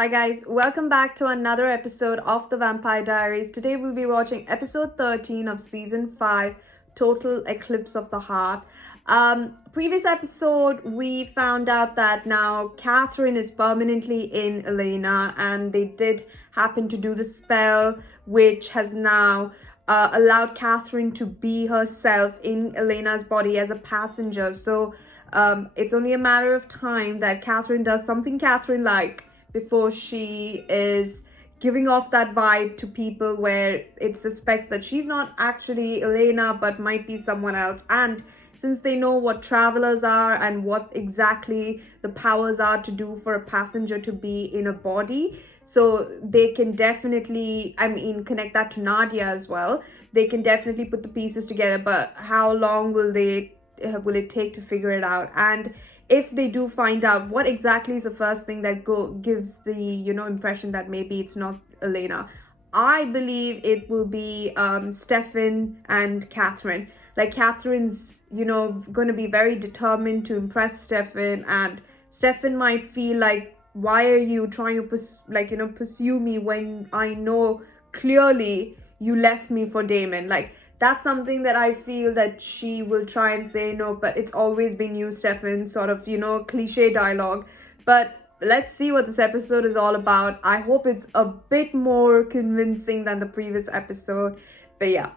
Hi guys, welcome back to another episode of the Vampire Diaries. Today we'll be watching episode 13 of season 5, Total Eclipse of the Heart. Previous episode we found out that now Katherine is permanently in Elena, and they did happen to do the spell which has now allowed Katherine to be herself in Elena's body as a passenger. So it's only a matter of time that Katherine does something Katherine-like before she is giving off that vibe to people where it suspects that she's not actually Elena but might be someone else. And since they know what travelers are and what exactly the powers are to do for a passenger to be in a body, so they can definitely, connect that to Nadia as well. They can definitely put the pieces together, but how long will it take to figure it out? And if they do find out, what exactly is the first thing that gives the impression that maybe it's not Elena? I believe it will be Stefan and Katherine. Like, Katherine's going to be very determined to impress Stefan, and Stefan might feel like, why are you trying to pursue me when I know clearly you left me for Damon? Like, that's something that I feel that she will try and say no, but it's always been you, Stefan, sort of, cliche dialogue. But let's see what this episode is all about. I hope it's a bit more convincing than the previous episode. But yeah,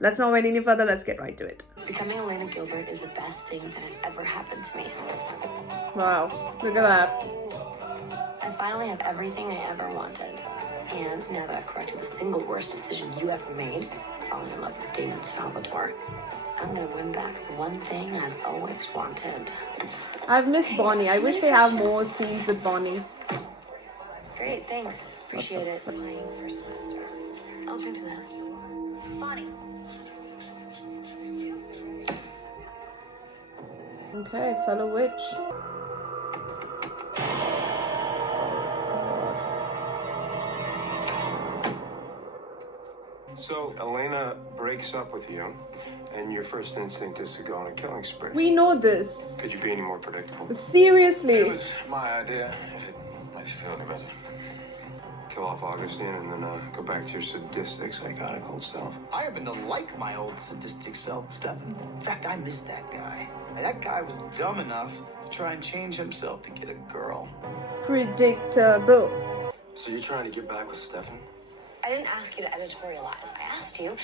let's not wait any further. Let's get right to it. Becoming Elena Gilbert is the best thing that has ever happened to me. Wow, look at that. I finally have everything I ever wanted. And now that I've corrected the single worst decision you ever made, falling in love with Damon Salvatore, I'm gonna win back the one thing I've always wanted. I've missed Bonnie. I wish they have more scenes with Bonnie. Great, thanks. Appreciate it. My first semester. I'll drink to that. Bonnie. Okay, fellow witch. So, Elena breaks up with you, and your first instinct is to go on a killing spree. We know this. Could you be any more predictable? Seriously. It was my idea, if it makes you feel any better. Kill off Augustine and then go back to your sadistic, psychotic old self. I happen to like my old sadistic self, Stefan. In fact, I miss that guy. That guy was dumb enough to try and change himself to get a girl. Predictable. So you're trying to get back with Stefan? I didn't ask you to editorialize. I asked you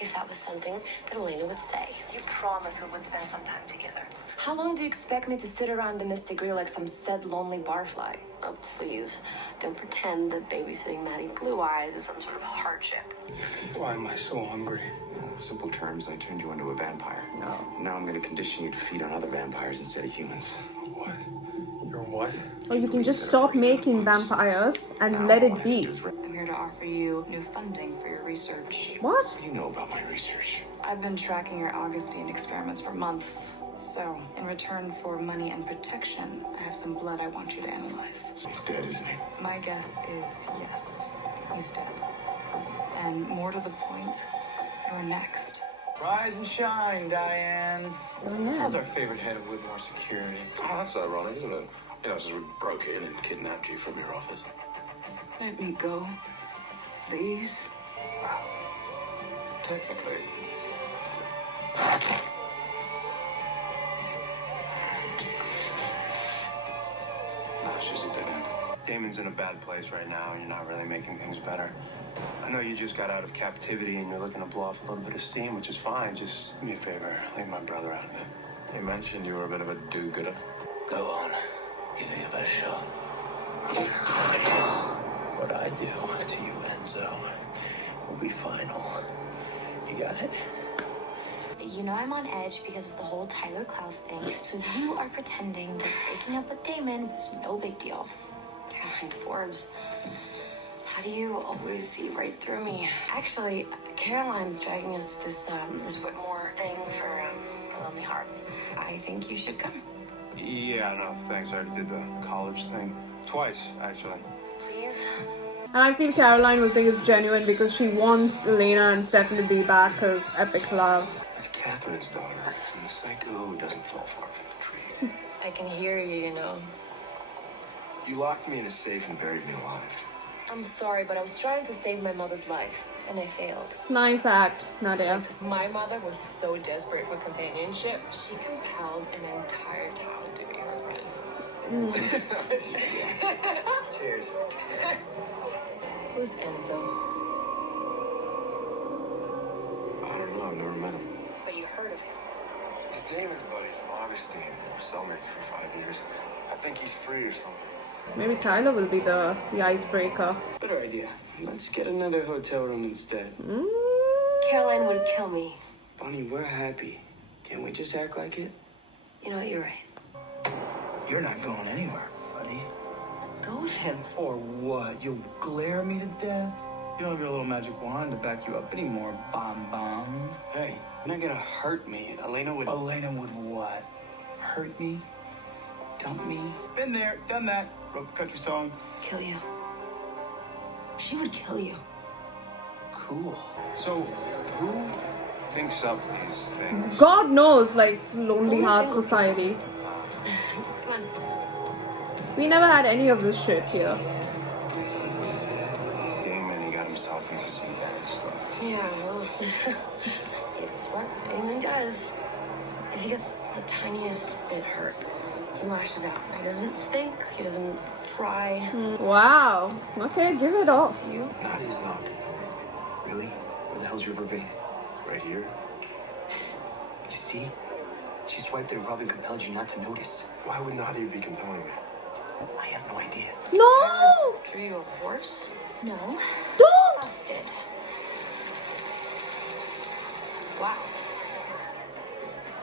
if that was something that Elena would say. You promised we would spend some time together. How long do you expect me to sit around the Mystic Grill like some sad, lonely barfly? Oh, please. Don't pretend that babysitting Maddie Blue Eyes is some sort of hardship. Why am I so hungry? In simple terms, I turned you into a vampire. No. Now I'm going to condition you to feed on other vampires instead of humans. What? You're what? Or you can just stop making vampires and let it be. I'm here to offer you new funding for your research. What? What do you know about my research? I've been tracking your Augustine experiments for months. So, in return for money and protection, I have some blood I want you to analyze. He's dead, isn't he? My guess is yes, he's dead. And more to the point, you're next. Rise and shine, Diane. Oh, yeah. How's our favorite head of Whitmore Security? Oh, that's ironic, isn't it? You know, since we broke in and kidnapped you from your office. Let me go, please. Technically. No, she's a dead end. Damon's in a bad place right now, and you're not really making things better. I know you just got out of captivity and you're looking to blow off a little bit of steam, which is fine. Just do me a favor, leave my brother out of it. You mentioned you were a bit of a do-gooder. Go on. Give it your best shot. What I do to you, Enzo, will be final. You got it? You know I'm on edge because of the whole Tyler Klaus thing, so you are pretending that breaking up with Damon is no big deal. Caroline Forbes, how do you always see right through me? Actually, Caroline's dragging us to this Whitmore thing for Lonely Hearts. I think you should come. Yeah, no, thanks. I already did the college thing. Twice, actually. Please? And I feel Caroline will think it's genuine because she wants Elena and Stefan to be back because epic love. It's Catherine's daughter, and the psycho doesn't fall far from the tree. I can hear you, you know. You locked me in a safe and buried me alive. I'm sorry, but I was trying to save my mother's life, and I failed. Nice act, Nadia. My mother was so desperate for companionship, she compelled an entire town to be her friend. Cheers. Who's Enzo? I don't know, I've never met him. But you heard of him. He's Damon's buddy from Augustine. They were cellmates for 5 years. I think he's free or something. Maybe Tyler will be the icebreaker. Better idea. Let's get another hotel room instead. Caroline would kill me. Bonnie, we're happy. Can't we just act like it? You know what, you're right. You're not going anywhere, buddy. Go with him. Or what? You'll glare me to death? You don't have your little magic wand to back you up anymore, Bomb. Hey, you're not gonna hurt me. Elena would what? Hurt me? Dump me? Been there, done that. Wrote the country song. Kill you. She would kill you. Cool. So, who thinks up these things? God knows, like, Lonely Heart Society. Come on. We never had any of this shit here. Damon, he got himself into some bad stuff. Yeah, well, it's what Damon does. If he gets the tiniest bit hurt, he lashes out. He doesn't think, he doesn't try. Wow. Okay, give it off. Nadia's not compelling. Really? Where the hell's your vervain? Right here. You see? She's right there and probably compelled you not to notice. Why would Nadia be compelling me? I have no idea. No! Drew you a horse? No. Don't! Klaus did. Wow.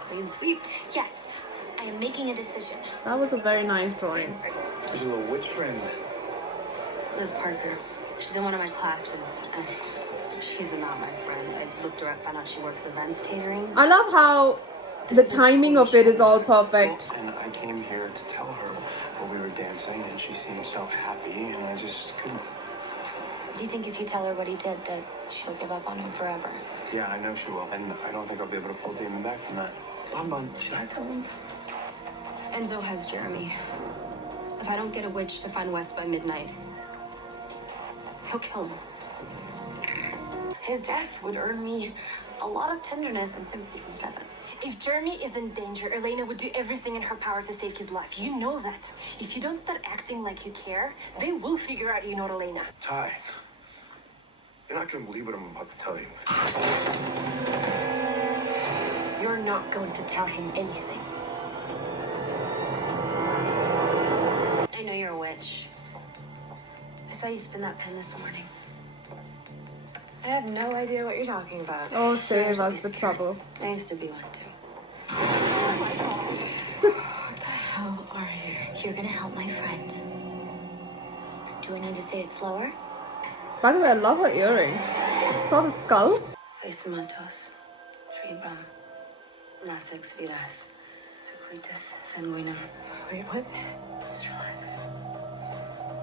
Clean sweep. Yes, I am making a decision. That was a very nice drawing. Who's your little witch friend? Liv Parker. She's in one of my classes, and she's not my friend. I looked her up, found out she works events catering. I love how the timing of it is all perfect. And I came here to tell her while we were dancing, and she seemed so happy, and I just couldn't. Do you think if you tell her what he did, that she'll give up on him forever? Yeah, I know she will, and I don't think I'll be able to pull Damon back from that. Should I tell him? Enzo has Jeremy. If I don't get a witch to find Wes by midnight, he'll kill him. His death would earn me a lot of tenderness and sympathy from Stefan. If Jeremy is in danger, Elena would do everything in her power to save his life. You know that. If you don't start acting like you care, they will figure out you're not Elena. Ty, you're not gonna believe what I'm about to tell you. You're not going to tell him anything. I know you're a witch. I saw you spin that pen this morning. I have no idea what you're talking about. Oh, save us the trouble. I used to be one too. What the hell are you? You're gonna help my friend. Do I need to say it slower? By the way, I love her earring. Saw the skull? Facimentos, tribum, nas ex vidas, sequitus sanguinum. Wait, what? Just relax.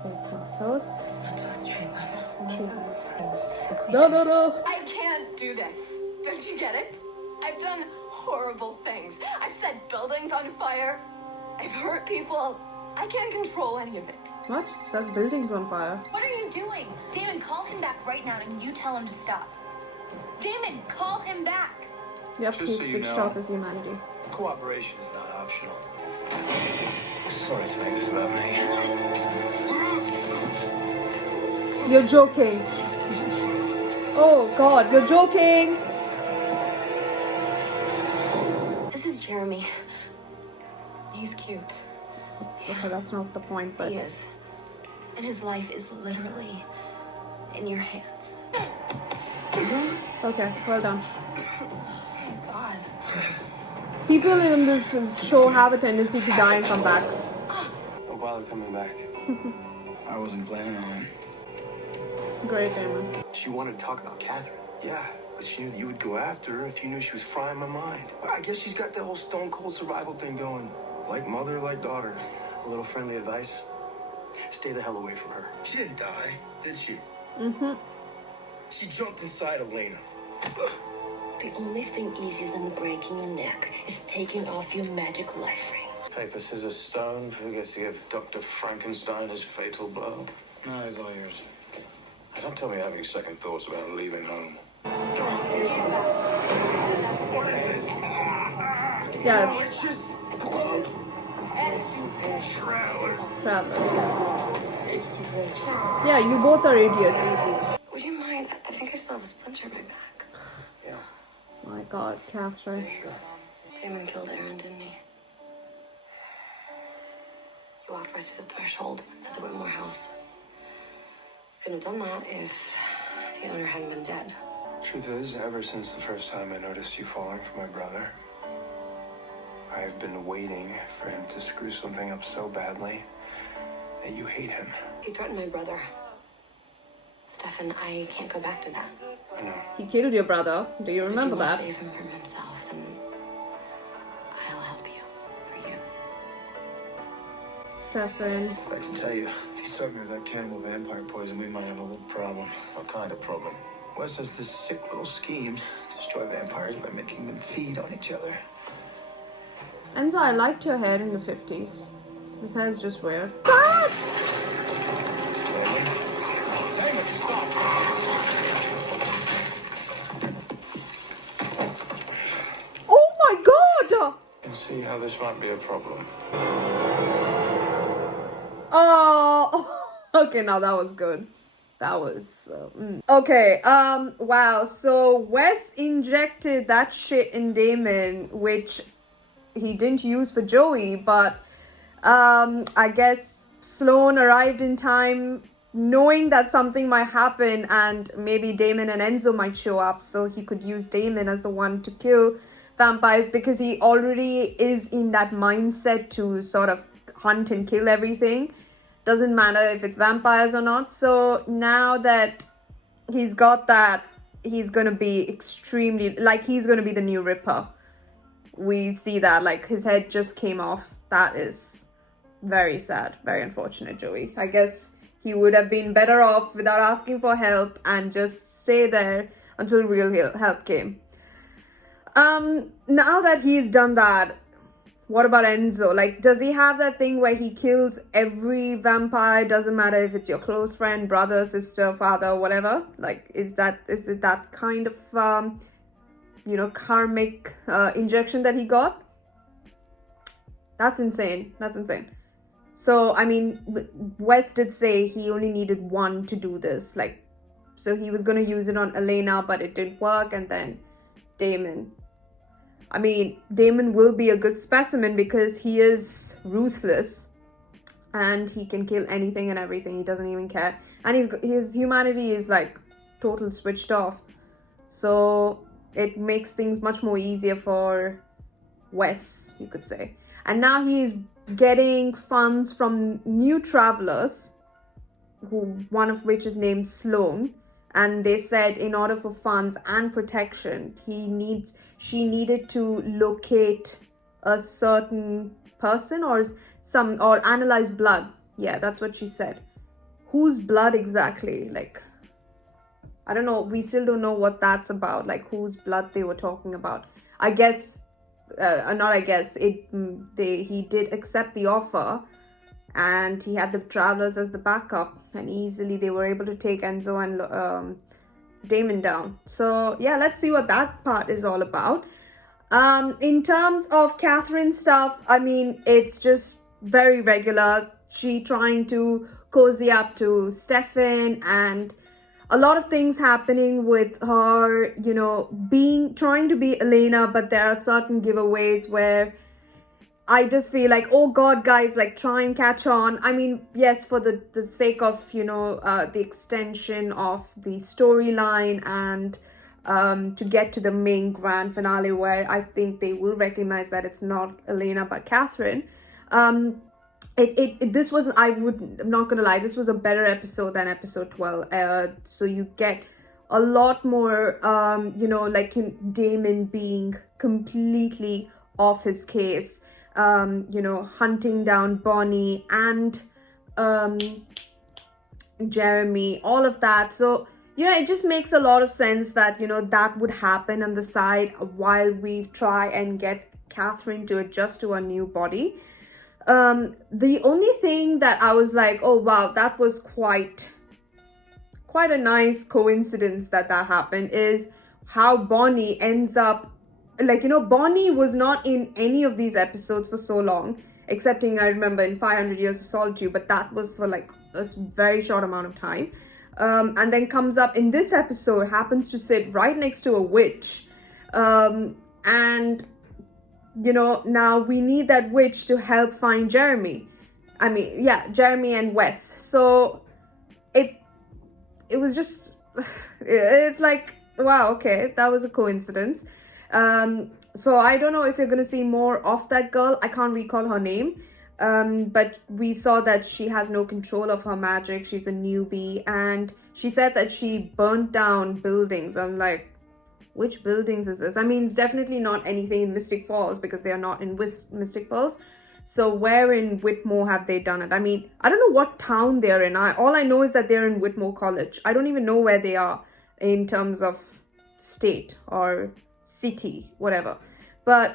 Facimentos. Facimentos, tribum, sequitus. No. I can't do this. Don't you get it? I've done horrible things. I've set buildings on fire. I've hurt people. I can't control any of it. What? Set buildings on fire. What are you doing? Damon, call him back right now and you tell him to stop. Damon, call him back. Yep, Just he so you switched know. off his humanity. Cooperation is not optional. Sorry to make this about me. You're joking. Oh god, you're joking. This is Jeremy. He's cute. Okay, that's not the point, but He is. And his life is literally in your hands. okay, well done. God. People in this show have a tendency to die and come back. Don't bother coming back. I wasn't planning on it. Great, Damon. She wanted to talk about Katherine. Yeah, but she knew that you would go after her if you knew she was frying my mind. I guess she's got that whole stone cold survival thing going. Like mother, like daughter. A little friendly advice. Stay the hell away from her. She didn't die, did she? Mm-hmm. She jumped inside Elena. The only thing easier than breaking your neck is taking off your magic life ring. Paper, scissors, stone. Who gets to give Dr. Frankenstein his fatal blow? No, it's all yours. Don't tell me you're having second thoughts about leaving home. Yeah. Witches, glove, Travelers. Yeah, you both are idiots. Would you mind? I think I still have a splinter in my back. Yeah. My God, Katherine. Damon killed Aaron, didn't he? He walked right through the threshold at the Whitmore house. Couldn't have done that if the owner hadn't been dead. Truth is, ever since the first time I noticed you falling for my brother, I've been waiting for him to screw something up so badly that you hate him. He threatened my brother. Stefan, I can't go back to that. I know. He killed your brother. Do you remember If you that? want to save him from himself, then I'll help you. For you. Stefan. I can tell you, if you start me with that cannibal vampire poison, we might have a little problem. What kind of problem? Wes has this sick little scheme to destroy vampires by making them feed on each other. Enzo, I liked your hair in the 50s. This hair is just weird. Damon, stop! Oh my God! I can see how this might be a problem. Oh, okay, now that was good. That was okay. Wow. So Wes injected that shit in Damon, which he didn't use for Joey, but I guess Sloane arrived in time, knowing that something might happen and maybe Damon and Enzo might show up, so he could use Damon as the one to kill vampires because he already is in that mindset to sort of hunt and kill everything. Doesn't matter if it's vampires or not. So now that he's got that, he's gonna be extremely, like, he's gonna be the new Ripper. We see that, like, his head just came off. That is very sad, very unfortunate, Joey. I guess he would have been better off without asking for help and just stay there until real help came. Now that he's done that, what about Enzo? Like, does he have that thing where he kills every vampire? Doesn't matter if it's your close friend, brother, sister, father, whatever. Like, is it that kind of karmic injection that he got? That's insane. That's insane. So, I mean, Wes did say he only needed one to do this. Like, so he was going to use it on Elena, but it didn't work. And then Damon. I mean, Damon will be a good specimen because he is ruthless and he can kill anything and everything. He doesn't even care. And his humanity is like total switched off. So it makes things much more easier for Wes, you could say. And now he's getting funds from new travelers, one of which is named Sloane. And they said in order for funds and protection, she needed to locate a certain person or analyze blood. Yeah, that's what she said. Whose blood exactly? Like, I don't know. We still don't know what that's about. Like, whose blood they were talking about. I guess, he did accept the offer. And he had the travelers as the backup, and easily they were able to take Enzo and Damon down. So yeah, let's see what that part is all about. In terms of Katherine stuff, I mean, it's just very regular. She trying to cozy up to Stefan, and a lot of things happening with her, trying to be Elena, but there are certain giveaways where I just feel like, oh God, guys, like, try and catch on. I mean, yes, for the sake of, the extension of the storyline and to get to the main grand finale where I think they will recognize that it's not Elena but Katherine. I'm not gonna lie, this was a better episode than episode 12. So you get a lot more, Damon being completely off his case. Hunting down Bonnie and Jeremy, all of that. So, it just makes a lot of sense that, that would happen on the side while we try and get Katherine to adjust to a new body. The only thing that I was like, oh wow, that was quite a nice coincidence that happened, is how Bonnie ends up, like, you know, Bonnie was not in any of these episodes for so long, excepting I remember in 500 Years of Solitude, but that was for like a very short amount of time. And then comes up in this episode, happens to sit right next to a witch. And, you know, now we need that witch to help find Jeremy. I mean, yeah, Jeremy and Wes. So it was just, it's like, wow, okay, that was a coincidence. So I don't know if you're going to see more of that girl. I can't recall her name. But we saw that she has no control of her magic. She's a newbie. And she said that she burnt down buildings. I'm like, which buildings is this? I mean, it's definitely not anything in Mystic Falls, because they are not in Mystic Falls. So where in Whitmore have they done it? I mean, I don't know what town they're in. All I know is that they're in Whitmore College. I don't even know where they are in terms of state or city, whatever. But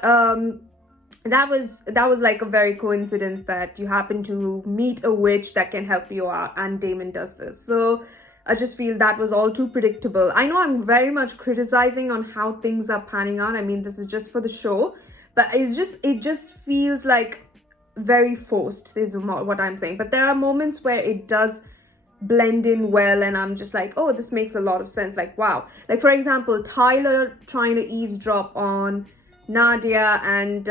that was like a very coincidence that you happen to meet a witch that can help you out, and Damon does this. So I just feel that was all too predictable. I know I'm very much criticizing on how things are panning out. I mean, this is just for the show, but it just feels like very forced, is what I'm saying. But there are moments where it does blend in well, and I'm just like, oh, this makes a lot of sense. Like, wow. Like, for example, Tyler trying to eavesdrop on Nadia and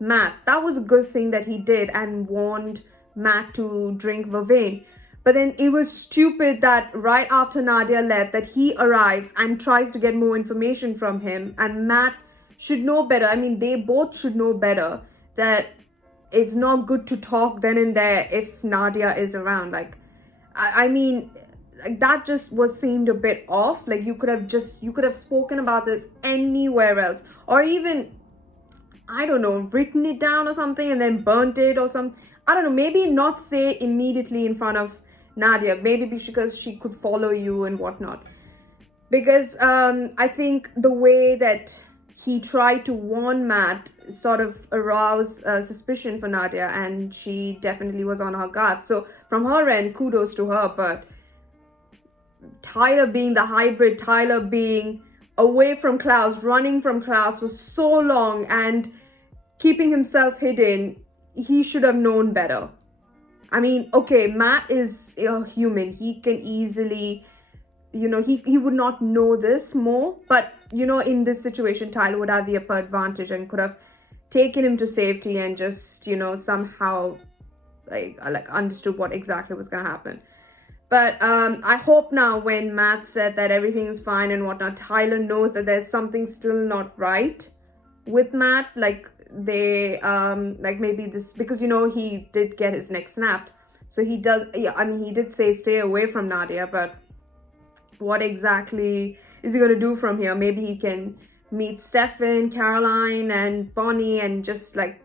Matt. That was a good thing that he did, and warned Matt to drink vervain. But then it was stupid that right after Nadia left, that he arrives and tries to get more information from him, and Matt should know better. I mean, they both should know better that it's not good to talk then and there if Nadia is around. Like, I mean, like, that just seemed a bit off. Like, you could have spoken about this anywhere else, or even, I don't know, written it down or something and then burnt it or something. I don't know, maybe not say immediately in front of Nadia, maybe because she could follow you and whatnot. Because I think the way that he tried to warn Matt sort of aroused suspicion for Nadia, and she definitely was on her guard. So from her end, kudos to her. But Tyler being the hybrid, Tyler being away from Klaus, running from Klaus for so long and keeping himself hidden, he should have known better. I mean, okay, Matt is a human. He can easily, you know, he would not know this more. But, you know, in this situation, Tyler would have the upper advantage and could have taken him to safety and just, you know, somehow like understood what exactly was going to happen. But I hope now when Matt said that everything is fine and whatnot, Tyler knows that there's something still not right with Matt. Like, they like, maybe this, because, you know, he did get his neck snapped, so he does, yeah, I mean, he did say stay away from Nadia, but what exactly is he going to do from here? Maybe he can meet Stefan, Caroline and Bonnie and just like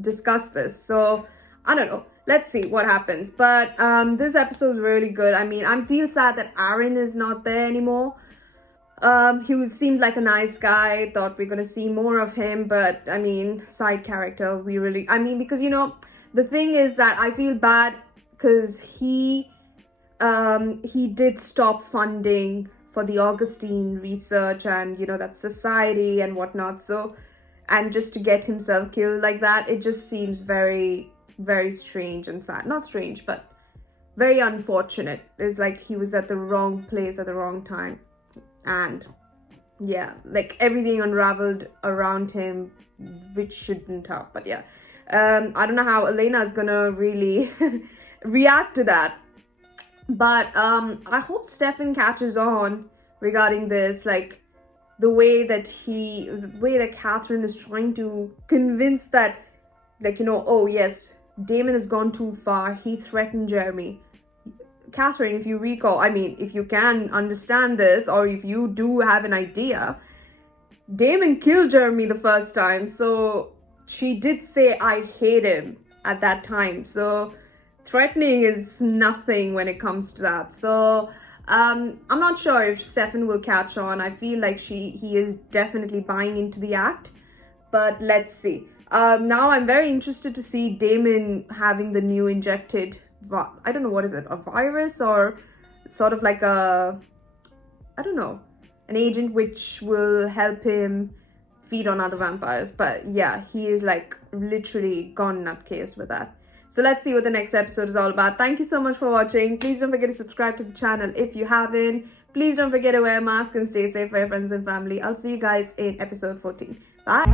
discuss this. So I don't know, let's see what happens. But this episode is really good. I mean, I feel sad that Aaron is not there anymore. He seemed like a nice guy. Thought we're gonna see more of him, but I mean, side character. Because, you know, the thing is that I feel bad because he did stop funding for the Augustine research and, you know, that society and whatnot. So, and just to get himself killed like that, it just seems very, very strange and sad. Not strange, but very unfortunate. It's like he was at the wrong place at the wrong time. And yeah, like everything unraveled around him, which shouldn't have. But yeah, I don't know how Elena is gonna really react to that. But I hope Stefan catches on regarding this. Like, the way that Katherine is trying to convince that, like, you know, oh yes, Damon has gone too far. He threatened Jeremy. Katherine, if you recall, I mean, if you can understand this, or if you do have an idea, Damon killed Jeremy the first time. So she did say, I hate him at that time. So threatening is nothing when it comes to that. So I'm not sure if Stefan will catch on. I feel like he is definitely buying into the act, but let's see. Now I'm very interested to see Damon having the new injected, I don't know, what is it, a virus or sort of like a, I don't know, an agent which will help him feed on other vampires. But yeah, he is like literally gone nutcase with that. So let's see what the next episode is all about. Thank you so much for watching. Please don't forget to subscribe to the channel if you haven't. Please don't forget to wear a mask and stay safe for your friends and family. I'll see you guys in episode 14. Bye.